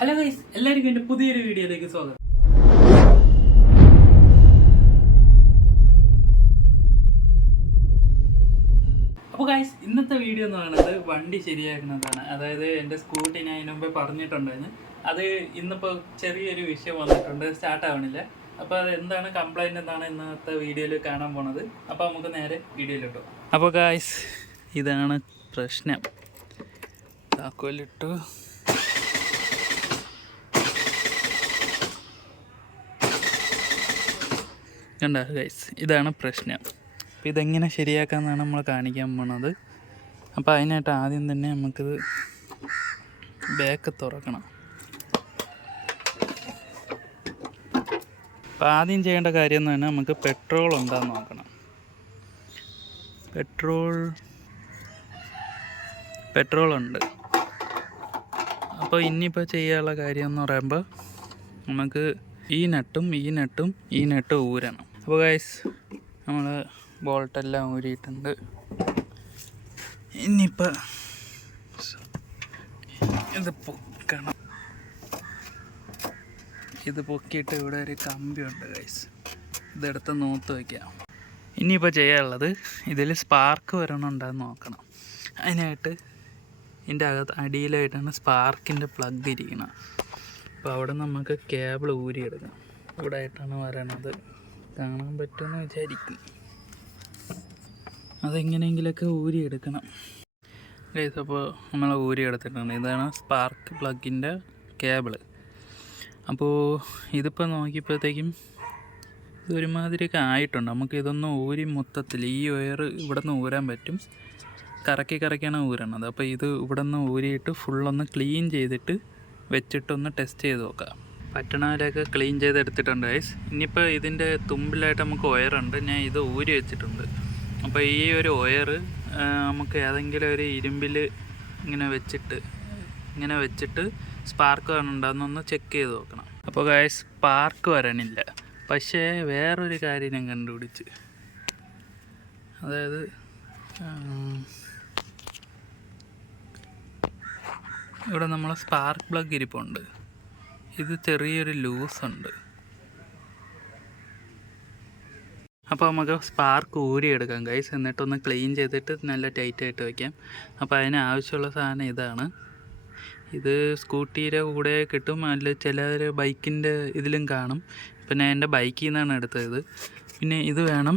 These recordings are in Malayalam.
ഹലോ ഗൈസ് എല്ലാവർക്കും എന്റെ പുതിയൊരു വീഡിയോയിലേക്ക് സ്വാഗതം. അപ്പോൾ ഗൈസ് ഇന്നത്തെ വീഡിയോ എന്ന് പറയുന്നത് വണ്ടി ശരിയാക്കുന്നതാണ്. അതായത് എന്റെ സ്കൂട്ടി ഞാൻ മുമ്പേ പറഞ്ഞിട്ടുണ്ടായിരുന്നു. അത് ഇന്നിപ്പോൾ ചെറിയൊരു വിഷയം വന്നിട്ടുണ്ട് സ്റ്റാർട്ട് ആവണില്ല. അപ്പോൾ അത് എന്താണ് കംപ്ലൈന്റ് എന്താണ് ഇന്നത്തെ വീഡിയോയിൽ കാണാൻ പോണത്? അപ്പോൾ നമുക്ക് നേരെ വീഡിയോയിലിട്ടു അപ്പോൾ ഗായ്സ് ഇതാണ് പ്രശ്നം. താക്കോലിട്ടു. കണ്ട ഗൈസ് ഇതാണ് പ്രശ്നം. അപ്പോൾ ഇതെങ്ങനെ ശരിയാക്കാമെന്നാണ് നമ്മൾ കാണിക്കാൻ പോണത്. അപ്പോൾ അതിനായിട്ട് ആദ്യം തന്നെ നമുക്കിത് ബാക്ക് തുറക്കണം. അപ്പോൾ ആദ്യം ചെയ്യേണ്ട കാര്യം എന്ന് പറഞ്ഞാൽ നമുക്ക് പെട്രോൾ ഉണ്ടാന്ന് നോക്കണം. പെട്രോൾ പെട്രോൾ ഉണ്ട്. അപ്പോൾ ഇനിയിപ്പോൾ ചെയ്യാനുള്ള കാര്യം എന്ന് പറയുമ്പോൾ നമുക്ക് ഈ നട്ടും ഈ നട്ടും ഈ നട്ടും ഊരണം. അപ്പോൾ ഗൈസ് നമ്മൾ ബോൾട്ടെല്ലാം ഊരിയിട്ടുണ്ട്. ഇനിയിപ്പോൾ ഇത് പൊക്കണം. ഇത് പൊക്കിയിട്ട് ഇവിടെ ഒരു കമ്പിയുണ്ട് ഗൈസ് ഇതെടുത്ത് നൂത്ത് വയ്ക്കാം ഇനിയിപ്പോൾ ചെയ്യാനുള്ളത് ഇതിൽ സ്പാർക്ക് വരണുണ്ടെന്ന് നോക്കണം. അതിനായിട്ട് ഇതിന്റെ അകത്ത് അടിയിലായിട്ടാണ് സ്പാർക്കിന്റെ പ്ലഗ് ഇരിക്കുന്നത് അപ്പോൾ അവിടെ നമുക്ക് കേബിൾ ഊരിയെടുക്കാം. ഇവിടെ ആയിട്ടാണ് വരണത്. കാണാൻ പറ്റുമെന്ന് വിചാരിക്കും. അതെങ്ങനെയെങ്കിലൊക്കെ ഊരിയെടുക്കണം. ഗൈസ് അപ്പോൾ നമ്മൾ ഊരിയെടുത്തിട്ടുണ്ട്. ഇതാണ് സ്പാർക്ക് പ്ലഗിന്റെ കേബിൾ അപ്പോൾ ഇതിപ്പോൾ നോക്കിയപ്പോഴത്തേക്കും ഇതൊരുമാതിരിയൊക്കെ ആയിട്ടുണ്ട്. നമുക്ക് ഇതൊന്ന് ഊരി മൊത്തത്തിൽ ഈ വയർ ഇവിടെ നിന്ന് ഊരാൻ പറ്റും. കറക്കി കറക്കിയാണ് ഊരണത് അപ്പോൾ ഇത് ഇവിടെ നിന്ന് ഊരിയിട്ട് ഫുള്ളൊന്ന് ക്ലീൻ ചെയ്തിട്ട് വെച്ചിട്ടൊന്ന് ടെസ്റ്റ് ചെയ്ത് നോക്കാം. പറ്റണവരെയൊക്കെ ക്ലീൻ ചെയ്തെടുത്തിട്ടുണ്ട് ഗൈസ് ഇനിയിപ്പോൾ ഇതിന്റെ തുമ്പിലായിട്ട് നമുക്ക് ഒയറുണ്ട് ഞാൻ ഇത് ഊരി വെച്ചിട്ടുണ്ട്. അപ്പോൾ ഈ ഒരു ഒയർ നമുക്ക് ഏതെങ്കിലും ഒരു ഇരുമ്പിൽ ഇങ്ങനെ വെച്ചിട്ട് ഇങ്ങനെ വെച്ചിട്ട് സ്പാർക്ക് വരണുണ്ടെന്നൊന്ന് ചെക്ക് ചെയ്ത് നോക്കണം. അപ്പോൾ ഗൈസ് സ്പാർക്ക് വരണില്ല. പക്ഷേ വേറൊരു കാര്യം ഞാൻ കണ്ടുപിടിച്ച്. അതായത് ഇവിടെ നമ്മളെ സ്പാർക്ക് പ്ലഗ് ഇരിപ്പുണ്ട്. ഇത് ചെറിയൊരു ലൂസ് ഉണ്ട്. അപ്പോൾ നമുക്ക് സ്പാർക്ക് ഊരിയെടുക്കാം ഗൈസ് എന്നിട്ടൊന്ന് ക്ലീൻ ചെയ്തിട്ട് നല്ല ടൈറ്റായിട്ട് വയ്ക്കാം അപ്പോൾ അതിന് ആവശ്യമുള്ള സാധനം ഇതാണ്. ഇത് സ്കൂട്ടിയുടെ കൂടെ കിട്ടും അല്ല ചില ബൈക്കിന്റെ ഇതിലും കാണും. പിന്നെ എന്റെ ബൈക്കിൽ നിന്നാണ് എടുത്തത്. പിന്നെ ഇത് വേണം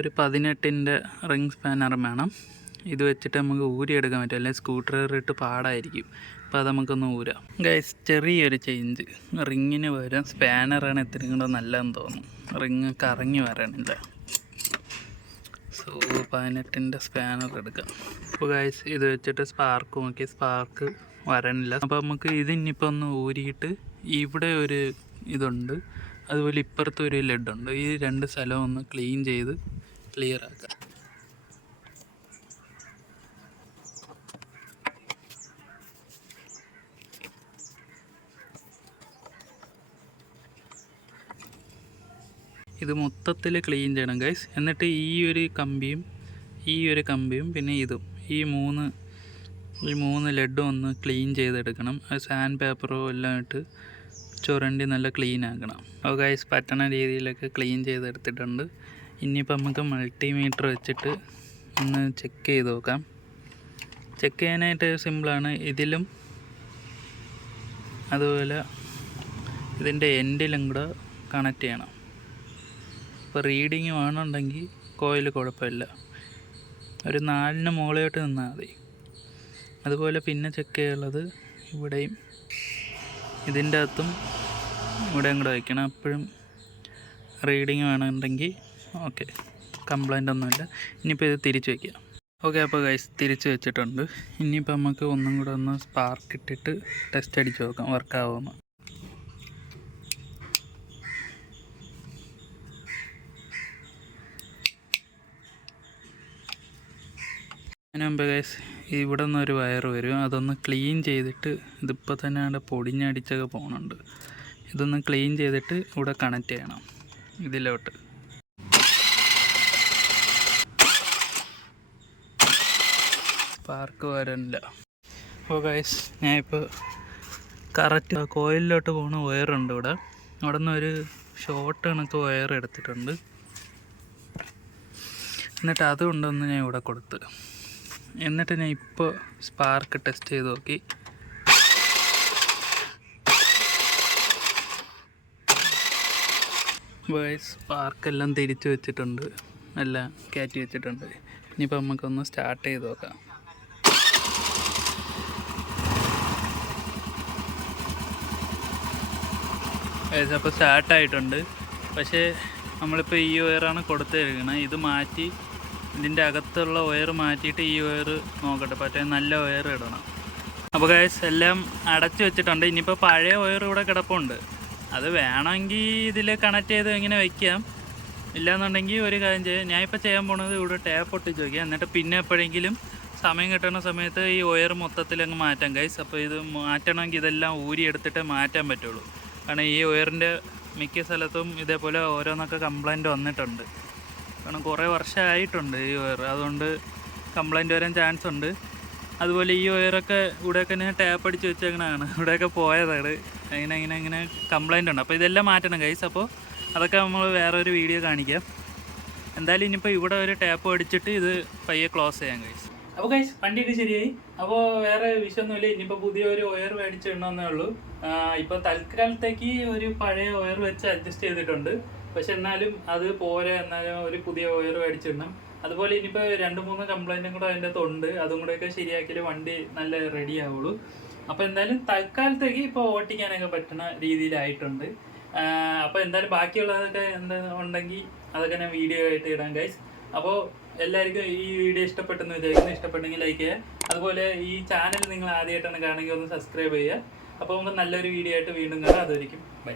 ഒരു പതിനെട്ടിന്റെ റിംഗ് സ്പാനർ വേണം. ഇത് വെച്ചിട്ട് നമുക്ക് ഊരിയെടുക്കാൻ പറ്റും. അല്ലെങ്കിൽ സ്കൂട്ടർ ഇട്ട് പാടായിരിക്കും. അപ്പോൾ അത് നമുക്കൊന്ന് ഊരാം. ഗൈസ് ചെറിയൊരു ചേഞ്ച് റിങ്ങിന് പകരം സ്പാനറാണ് ഇത്തിരി കൂടെ നല്ലതെന്ന് തോന്നുന്നു. റിങ് കറങ്ങി വരണില്ല. സോ പതിനെട്ടിന്റെ സ്പാനർ എടുക്കാം. അപ്പോൾ ഗൈസ് ഇത് വെച്ചിട്ട് സ്പാർക്ക് നോക്കി സ്പാർക്ക് വരണില്ല. അപ്പോൾ നമുക്ക് ഇതിനിപ്പോൾ ഒന്ന് ഊരിയിട്ട് ഇവിടെ ഒരു ഇതുണ്ട്. അതുപോലെ ഇപ്പുറത്തൊരു ലെഡുണ്ട് ഈ രണ്ട് സ്ഥലം ഒന്ന് ക്ലീൻ ചെയ്ത് ക്ലിയർ ആക്കാം. ഇത് മൊത്തത്തിൽ ക്ലീൻ ചെയ്യണം ഗൈസ് എന്നിട്ട് ഈ ഒരു കമ്പിയും ഈ ഒരു കമ്പിയും പിന്നെ ഇതും ഈ മൂന്ന് ഈ മൂന്ന് ലഡും ഒന്ന് ക്ലീൻ ചെയ്തെടുക്കണം. സാൻഡ് പേപ്പറോ എല്ലാം ഇട്ട് ചുരണ്ടി നല്ല ക്ലീൻ ആക്കണം. അപ്പോൾ ഗൈസ് പറ്റണ രീതിയിലൊക്കെ ക്ലീൻ ചെയ്തെടുത്തിട്ടുണ്ട്. ഇനിയിപ്പോൾ നമുക്ക് മൾട്ടിമീറ്റർ വെച്ചിട്ട് ഒന്ന് ചെക്ക് ചെയ്ത് നോക്കാം. ചെക്ക് ചെയ്യാനായിട്ട് സിമ്പിളാണ് ഇതിലും അതുപോലെ ഇതിന്റെ എൻഡിലും കൂടെ കണക്ട് ചെയ്യണം. ഇപ്പോൾ റീഡിങ് വേണമെന്നുണ്ടെങ്കിൽ കോയിൽ കുഴപ്പമില്ല. ഒരു നാലിന് മുകളിലോട്ട് നിന്നാൽ മതി. അതുപോലെ പിന്നെ ചെക്ക് ചെയ്യാനുള്ളത് ഇവിടെയും ഇതിന്റെ അകത്തും ഇവിടെയും കൂടെ വയ്ക്കണം. അപ്പോഴും റീഡിങ് വേണമെന്നുണ്ടെങ്കിൽ ഓക്കെ കംപ്ലൈന്റ് ഒന്നുമില്ല. ഇനിയിപ്പോൾ ഇത് തിരിച്ച് വയ്ക്കാം. ഓക്കെ അപ്പോൾ ഗൈസ് തിരിച്ച് വെച്ചിട്ടുണ്ട്. ഇനിയിപ്പോൾ നമുക്ക് ഒന്നും കൂടെ ഒന്ന് സ്പാർക്ക് ഇട്ടിട്ട് ടെസ്റ്റ് അടിച്ച് നോക്കാം. വർക്കാവുമെന്ന് അതിന് ഗൈസ് ഇവിടെ നിന്ന് ഒരു വയർ വരും. അതൊന്ന് ക്ലീൻ ചെയ്തിട്ട് ഇതിപ്പോൾ തന്നെ അവിടെ പൊടിഞ്ഞടിച്ചൊക്കെ പോകുന്നുണ്ട് ഇതൊന്ന് ക്ലീൻ ചെയ്തിട്ട് ഇവിടെ കണക്ട് ചെയ്യണം. ഇതിലോട്ട്. പാർക്ക് വരണില്ല. ഓ ഗൈസ് ഞാൻ ഇപ്പോൾ കറക്റ്റ് കോയിലിലോട്ട് പോകുന്ന വയറുണ്ട് ഇവിടെ. അവിടെ നിന്ന് ഒരു ഷോർട്ട് കണക്ക് വയർ എടുത്തിട്ടുണ്ട്. എന്നിട്ട് അതുകൊണ്ടൊന്ന് ഞാൻ ഇവിടെ കൊടുത്ത്. എന്നിട്ട് ഞാൻ ഇപ്പോൾ സ്പാർക്ക് ടെസ്റ്റ് ചെയ്ത് നോക്കി. സ്പാർക്കെല്ലാം തിരിച്ചു വെച്ചിട്ടുണ്ട്. എല്ലാം കയറ്റി വെച്ചിട്ടുണ്ട്. ഇനിയിപ്പോൾ നമുക്കൊന്ന് സ്റ്റാർട്ട് ചെയ്ത് നോക്കാം. അപ്പോൾ സ്റ്റാർട്ടായിട്ടുണ്ട് പക്ഷേ നമ്മളിപ്പോൾ ഈ വയറാണ് കൊടുത്തിരിക്കുന്നത് ഇത് മാറ്റി ഇതിന്റെ അകത്തുള്ള വയർ മാറ്റിയിട്ട് ഈ വയർ നോക്കട്ടെ. പറ്റേ നല്ല വയർ ഇടണം. അപ്പോൾ ഗൈസ് എല്ലാം അടച്ചു വെച്ചിട്ടുണ്ട്. ഇനിയിപ്പോൾ പഴയ വയർ ഇവിടെ കിടപ്പുണ്ട്. അത് വേണമെങ്കിൽ ഇതിൽ കണക്ട് ചെയ്ത് ഇങ്ങനെ വെക്കാം. ഇല്ലയെന്നുണ്ടെങ്കിൽ ഒരു കാര്യം ചെയ്യാം. ഞാൻ ഇപ്പോൾ ചെയ്യാൻ പോണത് ഇവിടെ ടാപ്പ് ഒട്ടിച്ച് വയ്ക്കാം എന്നിട്ട് പിന്നെ എപ്പോഴെങ്കിലും സമയം കിട്ടുന്ന സമയത്ത് ഈ ഒയർ മൊത്തത്തിൽ അങ്ങ് മാറ്റാം ഗൈസ് അപ്പോൾ ഇത് മാറ്റണമെങ്കിൽ ഇതെല്ലാം ഊരി എടുത്തിട്ട് മാറ്റാൻ പറ്റുള്ളൂ. കാരണം ഈ ഒയറിന്റെ മിക്ക സ്ഥലത്തും ഇതേപോലെ ഓരോന്നൊക്കെ കംപ്ലൈന്റ് വന്നിട്ടുണ്ട്. കാരണം കുറേ വർഷമായിട്ടുണ്ട് ഈ വയർ അതുകൊണ്ട് കംപ്ലൈന്റ് വരാൻ ചാൻസ് ഉണ്ട്. അതുപോലെ ഈ വയറൊക്കെ ഇവിടെയൊക്കെ ഞാൻ ടാപ്പ് അടിച്ച് വെച്ചേക്കണതാണ്. ഇവിടെയൊക്കെ പോയതാണ്. അങ്ങനെ അങ്ങനെ അങ്ങനെ കംപ്ലൈന്റ് ഉണ്ട്. അപ്പോൾ ഇതെല്ലാം മാറ്റണം കൈസ് അപ്പോൾ അതൊക്കെ നമ്മൾ വേറൊരു വീഡിയോ കാണിക്കാം. എന്തായാലും ഇനിയിപ്പോൾ ഇവിടെ ഒരു ടാപ്പ് അടിച്ചിട്ട് ഇത് പയ്യെ ക്ലോസ് ചെയ്യാം കൈസ് അപ്പോൾ കൈസ് വണ്ടിയൊക്കെ ശരിയായി. അപ്പോൾ വേറെ വിഷയമൊന്നുമില്ല. ഇനിയിപ്പോൾ പുതിയ ഒരു ഒയർ മേടിച്ചിടണമെന്നേ ഉള്ളൂ. ഇപ്പോൾ തൽക്കാലത്തേക്ക് ഒരു പഴയ ഒയർ വെച്ച് അഡ്ജസ്റ്റ് ചെയ്തിട്ടുണ്ട്. പക്ഷെ എന്നാലും അത് പോരെ എന്നാലും ഒരു പുതിയ ഒയർ മേടിച്ചിടണം. അതുപോലെ ഇനിയിപ്പോൾ രണ്ട് മൂന്ന് കംപ്ലൈന്റും കൂടെ അതിന്റെ തൊണ്ട് അതും അതും കൂടെയൊക്കെ ശരിയാക്കിയാൽ വണ്ടി നല്ല റെഡി ആവുള്ളൂ. അപ്പോൾ എന്തായാലും തൽക്കാലത്തേക്ക് ഇപ്പോൾ ഓട്ടിക്കാനൊക്കെ പറ്റുന്ന രീതിയിലായിട്ടുണ്ട്. അപ്പോൾ എന്തായാലും ബാക്കിയുള്ളതൊക്കെ എന്താ ഉണ്ടെങ്കിൽ അതൊക്കെ ഞാൻ വീഡിയോ ആയിട്ട് ഇടാം ഗൈസ് അപ്പോൾ എല്ലാവർക്കും ഈ വീഡിയോ ഇഷ്ടപ്പെട്ടെന്ന് വിചാരിക്കുന്നു. ഇഷ്ടപ്പെട്ടെങ്കിൽ ലൈക്ക് ചെയ്യുക. അതുപോലെ ഈ ചാനൽ നിങ്ങൾ ആദ്യമായിട്ടാണ് കാണുമെങ്കിൽ ഒന്ന് സബ്സ്ക്രൈബ് ചെയ്യുക. അപ്പോൾ നമുക്ക് നല്ലൊരു വീഡിയോ ആയിട്ട് വീണ്ടും കാണാം. അതായിരിക്കും ബൈ